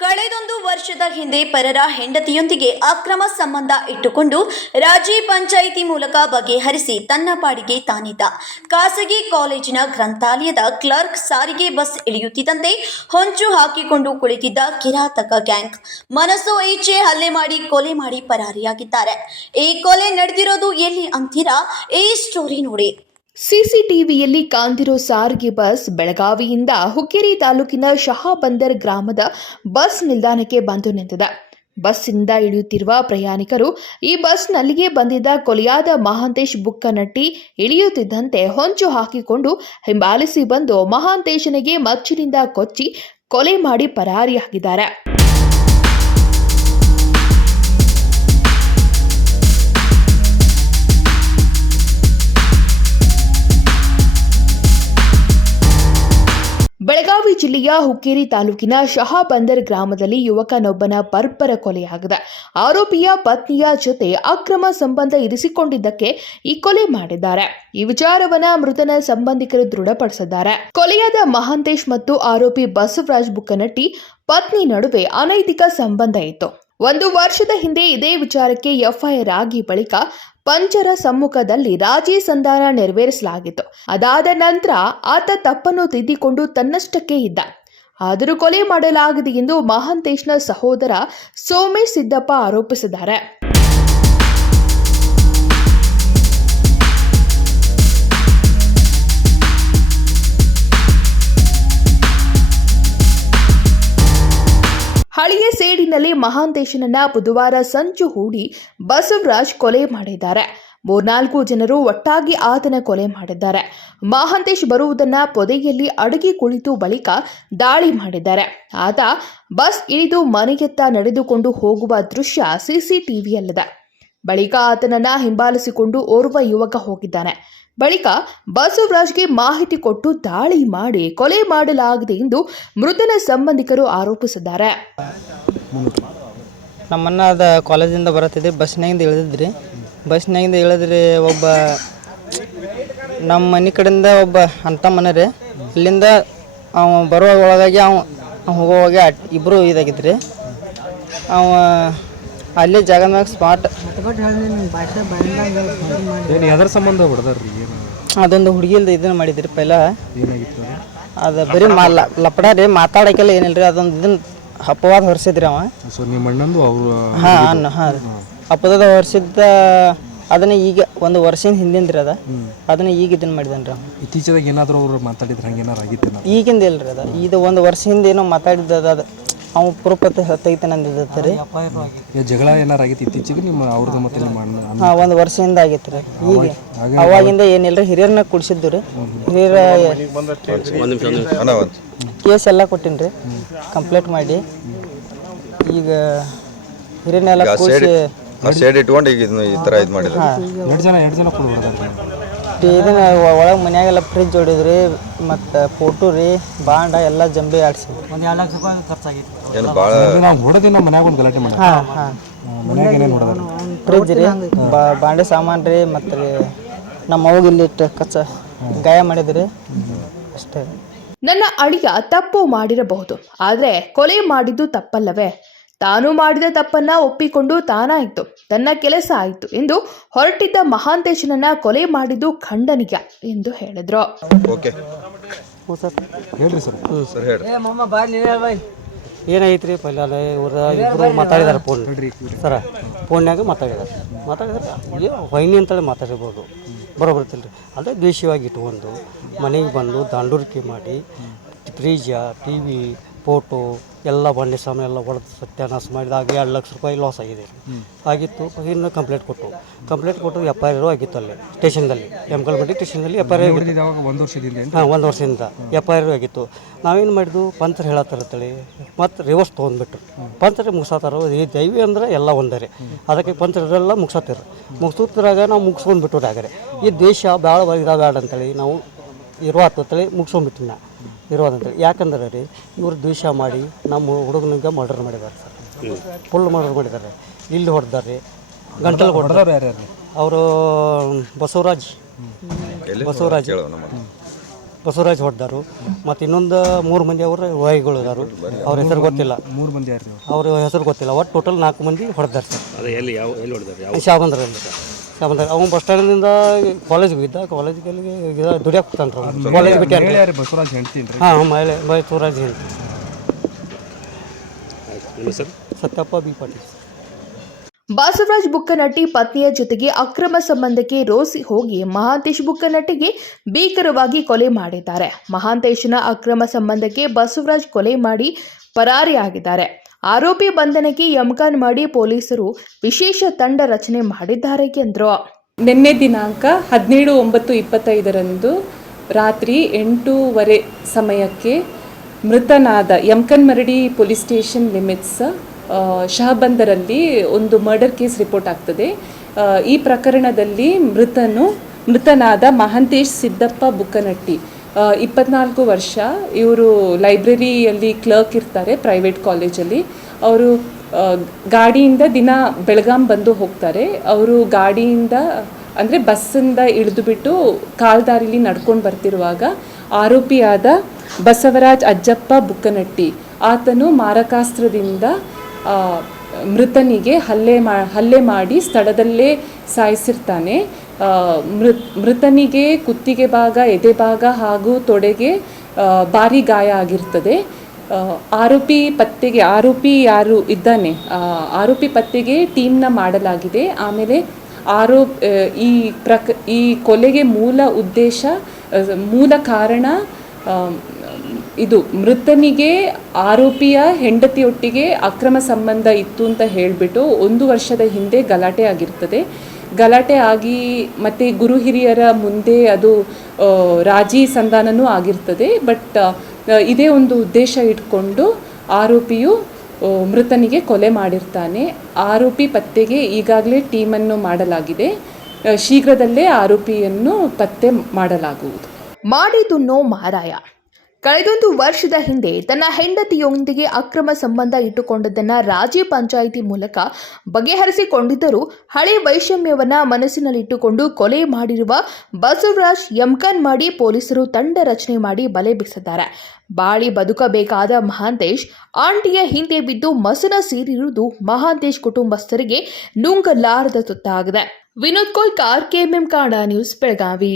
ಕಳೆದೊಂದು ವರ್ಷದ ಹಿಂದೆ ಪರರ ಹೆಂಡತಿಯೊಂದಿಗೆ ಅಕ್ರಮ ಸಂಬಂಧ ಇಟ್ಟುಕೊಂಡು ರಾಜಿ ಪಂಚಾಯಿತಿ ಮೂಲಕ ಬಗೆಹರಿಸಿ ತನ್ನ ಪಾಡಿಗೆ ತಾನಿದ್ದ. ಖಾಸಗಿ ಕಾಲೇಜಿನ ಗ್ರಂಥಾಲಯದ ಕ್ಲರ್ಕ್ ಸಾರಿಗೆ ಬಸ್ ಇಳಿಯುತ್ತಿದ್ದಂತೆ ಹೊಂಚು ಹಾಕಿಕೊಂಡು ಕುಳಿತಿದ್ದ ಕಿರಾತಕ ಗ್ಯಾಂಗ್. ಮನಸ್ಸು ಈಚೆ ಹಲ್ಲೆ ಮಾಡಿ ಕೊಲೆ ಮಾಡಿ ಪರಾರಿಯಾಗಿದ್ದಾರೆ. ಈ ಕೊಲೆ ನಡೆದಿರೋದು ಎಲ್ಲಿ ಅಂತೀರಾ? ಈ ಸ್ಟೋರಿ ನೋಡಿ. ಸಿಸಿಟಿವಿಯಲ್ಲಿ ಕಾಂದಿರೋ ಸಾರಿಗೆ ಬಸ್ ಬೆಳಗಾವಿಯಿಂದ ಹುಕ್ಕೇರಿ ತಾಲೂಕಿನ ಶಹಾಬಂದರ್ ಗ್ರಾಮದ ಬಸ್ ನಿಲ್ದಾಣಕ್ಕೆ ಬಂದು ನಿಂತಿದೆ. ಬಸ್ಸಿಂದ ಇಳಿಯುತ್ತಿರುವ ಪ್ರಯಾಣಿಕರು ಈ ಬಸ್ ನಲ್ಲಿಗೆ ಬಂದಿದ್ದ ಕೊಲೆಯಾದ ಮಹಾಂತೇಶ್ ಬುಕ್ಕನಟ್ಟಿ ಇಳಿಯುತ್ತಿದ್ದಂತೆ ಹೊಂಚು ಹಾಕಿಕೊಂಡು ಹಿಂಬಾಲಿಸಿ ಬಂದು ಮಹಾಂತೇಶನಿಗೆ ಮಚ್ಚಿನಿಂದ ಕೊಚ್ಚಿ ಕೊಲೆ ಮಾಡಿ ಪರಾರಿಯಾಗಿದ್ದಾರೆ. ಬೆಳಗಾವಿ ಜಿಲ್ಲೆಯ ಹುಕ್ಕೇರಿ ತಾಲೂಕಿನ ಶಹಾಬಂದರ್ ಗ್ರಾಮದಲ್ಲಿ ಯುವಕನೊಬ್ಬನ ಬರ್ಬರ ಕೊಲೆಯಾಗಿದೆ. ಆರೋಪಿಯ ಪತ್ನಿಯ ಜೊತೆ ಅಕ್ರಮ ಸಂಬಂಧ ಇರಿಸಿಕೊಂಡಿದ್ದಕ್ಕೆ ಈ ಕೊಲೆ ಮಾಡಿದ್ದಾರೆ. ಈ ವಿಚಾರವನ್ನ ಮೃತನ ಸಂಬಂಧಿಕರು ದೃಢಪಡಿಸಿದ್ದಾರೆ. ಕೊಲೆಯಾದ ಮಹಾಂತೇಶ್ ಮತ್ತು ಆರೋಪಿ ಬಸವರಾಜ್ ಬುಕ್ಕನಟ್ಟಿ ಪತ್ನಿ ನಡುವೆ ಅನೈತಿಕ ಸಂಬಂಧ ಇತ್ತು. ಒಂದು ವರ್ಷದ ಹಿಂದೆ ಇದೇ ವಿಚಾರಕ್ಕೆ ಎಫ್ಐಆರ್ ಆಗಿ ಬಳಿಕ ಪಂಚರ ಸಮ್ಮುಖದಲ್ಲಿ ರಾಜಿ ಸಂಧಾನ ನೆರವೇರಿಸಲಾಗಿತ್ತು. ಅದಾದ ನಂತರ ಆತ ತಪ್ಪನ್ನು ತಿದ್ದಿಕೊಂಡು ತನ್ನಷ್ಟಕ್ಕೆ ಇದ್ದ. ಆದರೂ ಕೊಲೆ ಮಾಡಲಾಗಿದೆ ಎಂದು ಮಹಾಂತೇಶ್ನ ಸಹೋದರ ಸೋಮೇಶ್ ಸಿದ್ದಪ್ಪ ಆರೋಪಿಸಿದ್ದಾರೆ. ಹಳೆಯ ಸೇಡಿನಲ್ಲಿ ಮಹಾಂತೇಶನನ್ನ ಬುಧವಾರ ಸಂಚು ಹೂಡಿ ಬಸವರಾಜ್ ಕೊಲೆ ಮಾಡಿದ್ದಾರೆ. ಮೂರ್ನಾಲ್ಕು ಜನರು ಒಟ್ಟಾಗಿ ಆತನ ಕೊಲೆ ಮಾಡಿದ್ದಾರೆ. ಮಹಾಂತೇಶ್ ಬರುವುದನ್ನ ಪೊದೆಯಲ್ಲಿ ಅಡಗಿ ಕುಳಿತು ಬಳಿಕ ದಾಳಿ ಮಾಡಿದ್ದಾರೆ. ಆತ ಬಸ್ ಇಳಿದು ಮನೆಯತ್ತ ನಡೆದುಕೊಂಡು ಹೋಗುವ ದೃಶ್ಯ ಸಿಸಿಟಿವಿಯಲ್ಲಿದೆ. ಬಳಿಕ ಆತನನ್ನ ಹಿಂಬಾಲಿಸಿಕೊಂಡು ಓರ್ವ ಯುವಕ ಹೋಗಿದ್ದಾನೆ. ಬಳಿಕ ಬಸವರಾಜ್ಗೆ ಮಾಹಿತಿ ಕೊಟ್ಟು ದಾಳಿ ಮಾಡಿ ಕೊಲೆ ಮಾಡಲಾಗಿದೆ ಎಂದು ಮೃತನ ಸಂಬಂಧಿಕರು ಆರೋಪಿಸಿದ್ದಾರೆ. ನಮ್ಮನ್ನ ಅದ ಕಾಲೇಜಿಂದ ಬರತ್ತಿದ್ದೆ ಬಸ್ನಾಗಿಂದ ಇಳಿದ್ರಿ ಬಸ್ನಾಗಿಂದ ಇಳಿದ್ರಿ ಒಬ್ಬ ನಮ್ಮ ಮನೆ ಕಡೆಯಿಂದ ಒಬ್ಬ ಅಂತ ಮನೆ ಇಲ್ಲಿಂದ ಅವ ಬರುವ ಒಳಗಾಗಿ ಅವ ಹೋಗುವಾಗ ಇಬ್ಬರು ಇದಾಗಿದ್ರಿ. ಅವ ಅಲ್ಲೇ ಜಾಗ ಮ್ಯಾಗ ಸ್ಪಾಟ್ ಏನು ಸಂಬಂಧ ಹೊಡೆದಾರ್ರಿ ಏನು? ಅದೊಂದು ಹುಡುಗಿಲ್ದ ಇದನ್ನ ಮಾಡಿದ್ರಿ ಪೈಲ ಏನಾಗಿತ್ತು ಅದು? ಅದು ಬರೀ ಮಾ ಲ- ಲಪಡ ರೀ ಮಾತಾಡಕ್ಕೆಲ್ಲ ಏನಿಲ್ರಿ ಅದೊಂದು ಇದನ್ನ ಅಪವಾದ ಹೊರಿಸಿದ್ರಿ ಅವ. ಸೊ ನಿಮ್ಮ ಅಣ್ಣಂದು ಅವರು ಹಾಂ ಅನ್ನ ಹಾಂ ಅಪವಾದ ಹೊರಿಸಿದ್ದ ಅದನ್ನ ಈಗ ಒಂದು ವರ್ಷದ ರೀ ಅದ. ಅದನ್ನ ಈಗ ಇದನ್ನ ಮಾಡಿದನ್ರಿ ಅವ. ಇತ್ತೀಚೆಗೆ ಏನಾದರೂ ಅವ್ರು ಮಾತಾಡಿದ್ರೆ ಹಂಗೆ ಆಗಿತ್ತು ಈಗಿಂದ ಇಲ್ರಿ ಅದ. ಇದು ಒಂದು ವರ್ಷ ಹಿಂದೆ ಏನೋ ಮಾತಾಡಿದ್ದ ಅದ ಅದ. ಅವ ಪುರುಪತ್ತೆ ತೆಗಿತಾನೆ ಅಂದಿದ್ದತ್ತ ರೀ. ಈಗ ಜಗಳ ಏನಾರು ಆಗಿತ್ತು ಇತ್ತೀಚೆಗೆ ನಿಮ್ಮ ಅವ್ರದ್ದು ಮತ್ತೆ ನಿಮ್ಮ ಅಣ್ಣ? ಅಣ್ಣ- ಹಾಂ ಒಂದು ವರ್ಷದಿಂದ ಆಗೈತೆ ರೀ. ಈಗ ಅವಾಗಿಂದ ಏನಿಲ್ಲ ಹಿರಿಯರನ್ನ ಕುಡಿಸಿದ್ದು ರೀ. ಹಿರಿಯರ ಕೇಸ್ ಎಲ್ಲ ಕೊಟ್ಟಿನಿ ರೀ. ಕಂಪ್ಲೇಂಟ್ ಮಾಡಿ. ಈಗ ಹಿರಿಯನೆಲ್ಲ ಕೂಡಿಸಿ ಸೇಡ್ ಇಟ್ಕೊಂಡು ಈಗ ಈ ಥರ ಇದು ಮಾಡಿದ್ರು. ಎರಡು ಜನ ಎರಡು ಜನ ಕೂಡ ಹೊಡೆದಾರ್ರಿ ಇದನ್ನ ಒಳಗೆ ಮನ್ಯಾಗೆಲ್ಲ ಫ್ರಿಜ್ ಹೊಡಿದ್ರಿ ಮತ್ತು ಫೋಟೋ ರೀ ಬಾಂಡ ಎಲ್ಲ ಜಂಬಿ ಆಡ್ಸಿ ಒಂದು ಎರಡು ಲಕ್ಷ ರೂಪಾಯಿ ಖರ್ಚಾಗಿತ್ತು. ಏನು ಭಾಳ ನಾವು ಹೊಡೆದಿ ನಮ್ಮ ಮನ್ಯಾಗ ಒಂದು ಗಲಾಟೆ ಮಾಡಿ ಹಾಂ ಹಾಂ. ಮನ್ಯಾಗ ಏನೇನು ಹೊಡೆದಾರ? ಫ್ರಿಜ್ ರೀ ಬಾ- ಬಾಂಡೆ ಸಾಮಾನು ರೀ ಮತ್ತು ರೀ ನಮ್ಮ ಅವ್ಗೆ ಇಲ್ಲಿ ಇಟ್ಟು ಕಚ್ಚ ಗಾಯ ಮಾಡಿದ್ರಿ. ಅಷ್ಟೇ. ನನ್ನ ಅಳಿಯ ತಪ್ಪು ಮಾಡಿರಬಹುದು ಆದರೆ ಕೊಲೆ ಮಾಡಿದ್ದು ತಪ್ಪಲ್ಲವೇ? ತಾನು ಮಾಡಿದ ತಪ್ಪನ್ನ ಒಪ್ಪಿಕೊಂಡು ತಾನಾಯಿತು. ತನ್ನ ಕೆಲಸ ಆಯಿತು ಎಂದು ಹೊರಟಿದ್ದ ಮಹಾಂತೇಶನನ್ನ ಕೊಲೆ ಮಾಡಿದ್ದು ಖಂಡನೀಯ ಎಂದು ಹೇಳಿದ್ರು. ಓಕೆ. ಹ್ಞೂ ಸರ್. ಹೇಳ್ರಿ ಸರ್. ಸರ್ ಹೇಳಿ. ಏನೈತ್ರಿ ಪೈಲ ಇವ್ರ ಇಬ್ಬರು ಮಾತಾಡಿದಾರೆ ಫೋನ್. ಸರ ಫೋನ್ಯಾಗ ಮಾತಾಡಿದಾರೆ. ಮಾತಾಡಿದಾರೆ? ವೈನಿ ಅಂತೇಳಿ ಮಾತಾಡಿರ್ಬೋದು. ಬರೋಬರ್ತಿಲ್ಲ ರೀ ಅದೇ ದ್ವೇಷವಾಗಿ ಇಟ್ಕೊಂಡು ಮನೆಗೆ ಬಂದು ದಾಂಡೂರಿಕೆ ಮಾಡಿ ಫ್ರೀಜ ಟಿ ವಿ ಫೋಟೋ ಎಲ್ಲ ಬಂಡಿ ಸಾಮಾನು ಎಲ್ಲ ಹೊಡೆದು ಸತ್ಯಾನಾಶ ಮಾಡಿದಾಗ ಎರಡು ಲಕ್ಷ ರೂಪಾಯಿ ಲಾಸ್ ಆಗಿದೆ. ಆಗಿತ್ತು ಇನ್ನು ಕಂಪ್ಲೇಂಟ್ ಕೊಟ್ಟು. ಕಂಪ್ಲೇಂಟ್ ಕೊಟ್ಟು ಎಫ್ ಐ ಆರ್ ಆಗಿತ್ತು ಅಲ್ಲಿ ಸ್ಟೇಷನ್ದಲ್ಲಿ ಎಮ್ಕಲ್ಮಟ್ಟಿ ಸ್ಟೇಷನ್ದಲ್ಲಿ ಎಫ್ ಐ ಆರ್ ಒಂದು ವರ್ಷದಿಂದ ಹಾಂ ಒಂದು ವರ್ಷದಿಂದ ಎಫ್ ಐ ಆರ್ ಆಗಿತ್ತು. ನಾವೇನು ಮಾಡಿದ್ವು? ಪಂಚರ್ ಹೇಳತ್ತಾರತ್ತೇಳಿ ಮತ್ತು ರಿವರ್ಸ್ ತೊಗೊಂಡ್ಬಿಟ್ರು. ಪಂಚರ್ ಮುಗಿಸತ್ತಾರ ಈ ದೈವಿ ಅಂದ್ರೆ ಎಲ್ಲ ಒಂದೇ ಅದಕ್ಕೆ ಪಂಚರೆಲ್ಲ ಮುಗಿಸತ್ತಿರ ಮುಗಿಸೋದ್ರಾಗ ನಾವು ಮುಗಿಸ್ಕೊಂಡ್ಬಿಟ್ಟು ಆಗರೆ ಈ ದೇಶ ಭಾಳ ಇದಾವೆ ಅಂತೇಳಿ ನಾವು ಇರುವ ಅಂತೇಳಿ ಮುಗಿಸ್ಕೊಂಡ್ಬಿಟ್ಟು ನಾ. ಇರೋದಂತೇಳಿ ಯಾಕಂದ್ರೆ ರೀ ಇವ್ರು ದ್ವೇಷ ಮಾಡಿ ನಮ್ಮ ಹುಡುಗನಿಗೆ ಮರ್ಡರ್ ಮಾಡಿದ್ದಾರೆ ಸರ್. ಫುಲ್ ಮರ್ಡರ್ ಮಾಡಿದ್ದಾರೆ ಇಲ್ಲಿ ಹೊಡೆದಾರೆ ಗಂಟಲು ಹೊಡೆದಾರೆ ಅವರು ಬಸವರಾಜ್. ಬಸವರಾಜ್. ಬಸವರಾಜ್ ಹೊಡೆದಾರು. ಮತ್ತು ಇನ್ನೊಂದು ಮೂರು ಮಂದಿ ಅವರು ವಾಯಿಗಳು ಇದಾರು. ಅವ್ರ ಹೆಸರು ಗೊತ್ತಿಲ್ಲ. ಮೂರು ಮಂದಿ ಅವ್ರು? ಅವ್ರ ಹೆಸರು ಗೊತ್ತಿಲ್ಲ. ಒಟ್ಟು ಟೋಟಲ್ ನಾಲ್ಕು ಮಂದಿ ಹೊಡೆದಾರೆ ಸರ್. ಶಾಬಂದ್ರ ಎಲ್ಲಿ ಯಾವ ಅವನು ಬಸ್ ಸ್ಟ್ಯಾಂಡಿಂದ ಕಾಲೇಜ್ಗೆ ಹೋಗಿದ್ದ ಕಾಲೇಜಿಗೆ ದುಡಿಯಕ್ಕೆ ಹೋಗ್ತಾನೆ ಕಾಲೇಜ್ ಬಿಟ್ಟು ಬಸವರಾಜ್ ಹೆಂಡ್ತೀನಿ ರೀ ಹಾಂ ಮಹಿಳೆ ಬಸವರಾಜ್ ನಿಮ್ಮ ಸತ್ಯಪ್ಪ ಬಿ ಪಾಟೀಲ್. ಬಸವರಾಜ್ ಬುಕ್ಕನಟ್ಟಿ ಪತ್ನಿಯ ಜೊತೆಗೆ ಅಕ್ರಮ ಸಂಬಂಧಕ್ಕೆ ರೋಸಿ ಹೋಗಿ ಮಹಾಂತೇಶ್ ಬುಕ್ಕನಟ್ಟಿಗೆ ಭೀಕರವಾಗಿ ಕೊಲೆ ಮಾಡಿದ್ದಾರೆ. ಮಹಾಂತೇಶನ ಅಕ್ರಮ ಸಂಬಂಧಕ್ಕೆ ಬಸವರಾಜ್ ಕೊಲೆ ಮಾಡಿ ಪರಾರಿಯಾಗಿದ್ದಾರೆ. ಆರೋಪಿ ಬಂಧನಕ್ಕೆ ಯಮಕಾನ್ ಮಾಡಿ ಪೊಲೀಸರು ವಿಶೇಷ ತಂಡ ರಚನೆ ಮಾಡಿದ್ದಾರೆ ಎಂದರು. ನಿನ್ನೆ ದಿನಾಂಕ ಹದಿನೇಳು ಒಂಬತ್ತು ಇಪ್ಪತ್ತೈದರಂದು ರಾತ್ರಿ ಎಂಟೂವರೆ ಸಮಯಕ್ಕೆ ಮೃತನಾದ ಯಮಕನ್ಮರಡಿ ಪೊಲೀಸ್ ಸ್ಟೇಷನ್ ಲಿಮಿಟ್ಸ್ ಶಹಬಂದರಲ್ಲಿ ಒಂದು ಮರ್ಡರ್ ಕೇಸ್ ರಿಪೋರ್ಟ್ ಆಗ್ತದೆ. ಈ ಪ್ರಕರಣದಲ್ಲಿ ಮೃತನು ಮೃತನಾದ ಮಹಂತೇಶ್ ಸಿದ್ದಪ್ಪ ಬುಕ್ಕನಟ್ಟಿ. ಇಪ್ಪತ್ನಾಲ್ಕು ವರ್ಷ ಇವರು ಲೈಬ್ರರಿಯಲ್ಲಿ ಕ್ಲರ್ಕ್ ಇರ್ತಾರೆ ಪ್ರೈವೇಟ್ ಕಾಲೇಜಲ್ಲಿ ಅವರು ಗಾಡಿಯಿಂದ ದಿನ ಬೆಳಗಾಂ ಬಂದು ಹೋಗ್ತಾರೆ. ಅವರು ಗಾಡಿಯಿಂದ, ಅಂದರೆ ಬಸ್ಸಿಂದ ಇಳಿದುಬಿಟ್ಟು ಕಾಲ್ದಾರಿಲಿ ನಡ್ಕೊಂಡು ಬರ್ತಿರುವಾಗ ಆರೋಪಿಯಾದ ಬಸವರಾಜ್ ಅಜ್ಜಪ್ಪ ಬುಕ್ಕನಟ್ಟಿ, ಆತನು ಮಾರಕಾಸ್ತ್ರದಿಂದ ಮೃತನಿಗೆ ಹಲ್ಲೆ ಮಾ, ಹಲ್ಲೆ ಮಾಡಿ ಸ್ಥಳದಲ್ಲೇ ಸಾಯಿಸಿರ್ತಾನೆ. ಮೃತ್, ಮೃತನಿಗೆ ಕುತ್ತಿಗೆ ಭಾಗ, ಎದೆ ಭಾಗ ಹಾಗೂ ತೊಡೆಗೆ ಭಾರಿ ಗಾಯ ಆಗಿರ್ತದೆ. ಆರೋಪಿ ಪತ್ತೆಗೆ, ಆರೋಪಿ ಯಾರು ಇದ್ದಾನೆ? ಆರೋಪಿ ಪತ್ತೆಗೆ ಟೀಮ್ನ ಮಾಡಲಾಗಿದೆ. ಆಮೇಲೆ ಆರೋ ಈ ಪ್ರಕ, ಈ ಕೊಲೆಗೆ ಮೂಲ ಉದ್ದೇಶ ಮೂಲ ಕಾರಣ ಇದು ಮೃತನಿಗೆ ಆರೋಪಿಯ ಹೆಂಡತಿಯೊಟ್ಟಿಗೆ ಅಕ್ರಮ ಸಂಬಂಧ ಇತ್ತು ಅಂತ ಹೇಳಿಬಿಟ್ಟು ಒಂದು ವರ್ಷದ ಹಿಂದೆ ಗಲಾಟೆ ಆಗಿರ್ತದೆ. ಗಲಾಟೆ ಆಗಿ ಮತ್ತು ಗುರು ಹಿರಿಯರ ಮುಂದೆ ಅದು ರಾಜಿ ಸಂಧಾನನೂ ಆಗಿರ್ತದೆ. ಬಟ್ ಇದೇ ಒಂದು ಉದ್ದೇಶ ಇಟ್ಕೊಂಡು ಆರೋಪಿಯು ಮೃತನಿಗೆ ಕೊಲೆ ಮಾಡಿರ್ತಾನೆ. ಆರೋಪಿ ಪತ್ತೆಗೆ ಈಗಾಗಲೇ ಟೀಮನ್ನು ಮಾಡಲಾಗಿದೆ. ಶೀಘ್ರದಲ್ಲೇ ಆರೋಪಿಯನ್ನು ಪತ್ತೆ ಮಾಡಲಾಗುವುದು. ಮಾಡಿದುನ್ನೋ ಮಾರಾಯ ಕಳೆದೊಂದು ವರ್ಷದ ಹಿಂದೆ ತನ್ನ ಹೆಂಡತಿಯೊಂದಿಗೆ ಅಕ್ರಮ ಸಂಬಂಧ ಇಟ್ಟುಕೊಂಡದನ್ನು ರಾಜಿ ಪಂಚಾಯಿತಿ ಮೂಲಕ ಬಗೆಹರಿಸಿಕೊಂಡಿದ್ದರೂ ಹಳೆ ವೈಷಮ್ಯವನ್ನ ಮನಸ್ಸಿನಲ್ಲಿಟ್ಟುಕೊಂಡು ಕೊಲೆ ಮಾಡಿರುವ ಬಸವರಾಜ್ ಯಮ್ಕನ್ ಮಾಡಿ ಪೊಲೀಸರು ತಂಡ ರಚನೆ ಮಾಡಿ ಬಲೆ ಬೀಸಿದ್ದಾರೆ. ಬಾಳಿ ಬದುಕಬೇಕಾದ ಮಹಾಂತೇಶ್, ಆಂಟಿಯ ಹಿಂದೆ ಬಿದ್ದು ಮಸನ ಸೇರಿರುವುದು ಮಹಾಂತೇಶ್ ಕುಟುಂಬಸ್ಥರಿಗೆ ನುಂಗಲಾರದ ತುತ್ತಾಗಿದೆ. ವಿನೋದ್ ಕೋಲ್ಕಾರ್, ಕೆಎಂಎಂ ಕಾಡ ನ್ಯೂಸ್ ಬೆಳಗಾವಿ.